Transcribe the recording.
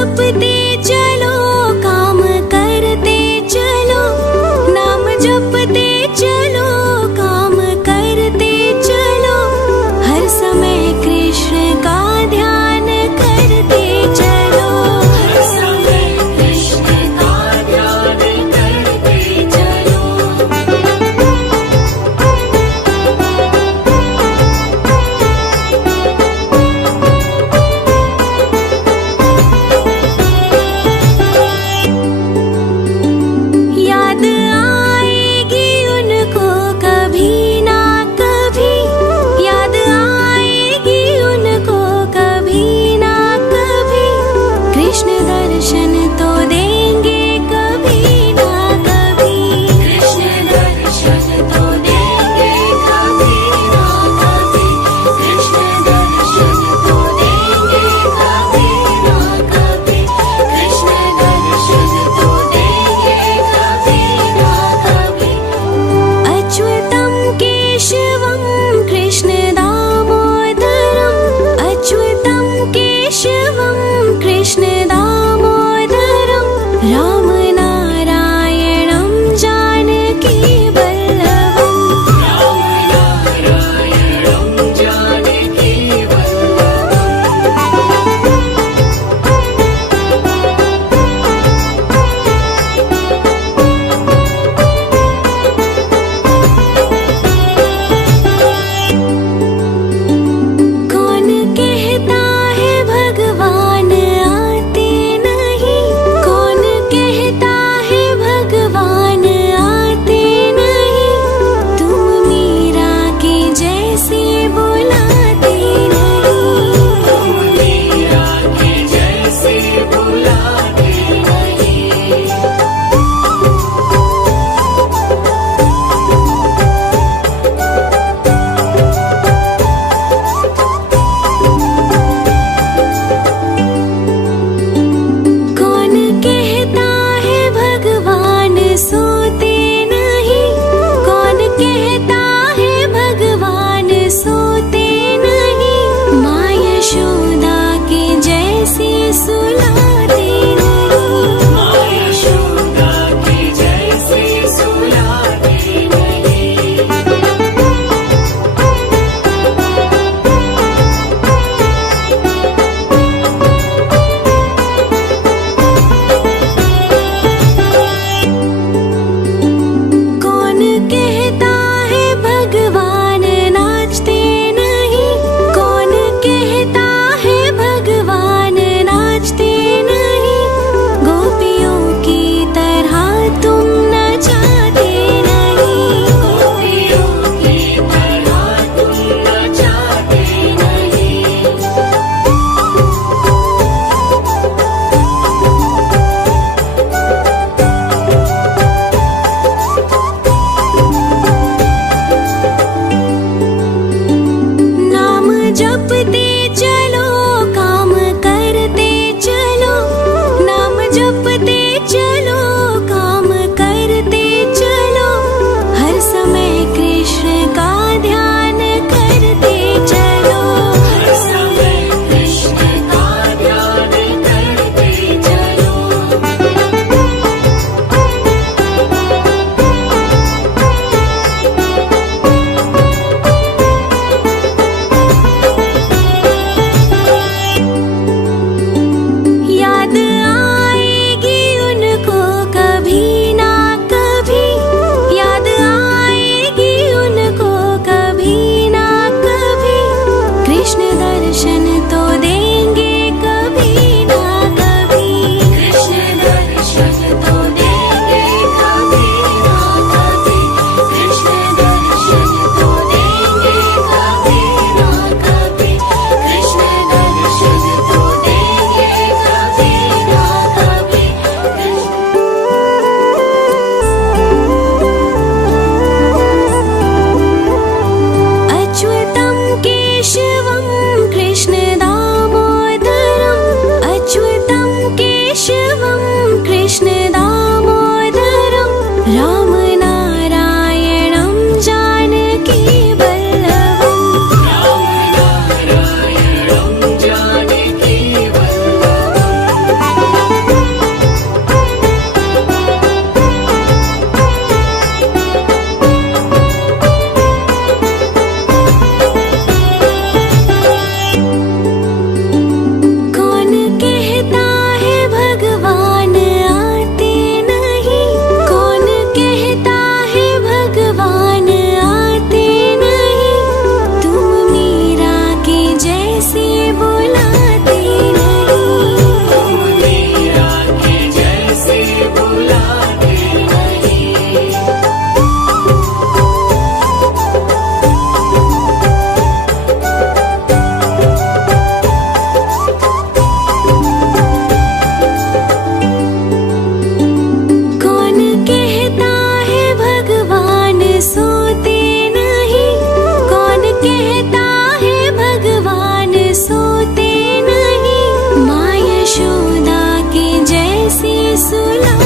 जपते चलो, काम करते चलो, नाम जपते चलो, काम करते चलो, हर समय कृष्ण का ध्यान करते चलो, हर समय कृष्ण का ध्यान करते चलो। याद आएगी उनको कभी ना कभी, याद आएगी उनको कभी ना कभी, कृष्ण दर्शन तो देंगे कभी ना कभी, कृष्ण दर्शन तो देंगे कभी ना कभी, कृष्ण दर्शन तो देंगे कभी ना कभी, कृष्ण दर्शन तो देंगे कभी ना कभी। अच्युतं केशवं कृष्ण दामोदरम्, अच्युतं केशवं कृष्ण दामोदरम्, राम नारायणं जानकी वल्लभम्, राम नारायणं जानकी कौन कहता है भगवान आते नहीं, कौन कहता है भगवान आते नहीं, तुम मीरा के जैसे बुलाते नहीं, तुम मीरा के जैसे बुलाते नहीं। कौन कहता है भगवान सोते नहीं, कौन कहता है भगवान सोते नहीं, माँ यशोदा के जैसे सुलाते नहीं, माँ यशोदा के जैसे सुलाते नहीं। कौन कहता है भगवान नाचते नहीं, कौन कहता है भगवान नाचते नहीं, गोपियों की तरह तुम नचाते नहीं, गोपियों की तरह तुम नचाते नहीं। नाम जपते चलो, काम करते चलो, नाम जपते चलो, काम करते चलो, हर समय कृष्ण का ध्यान करते चलो, हर समय कृष्ण का ध्यान करते चलो। याद आएगी उनको सुला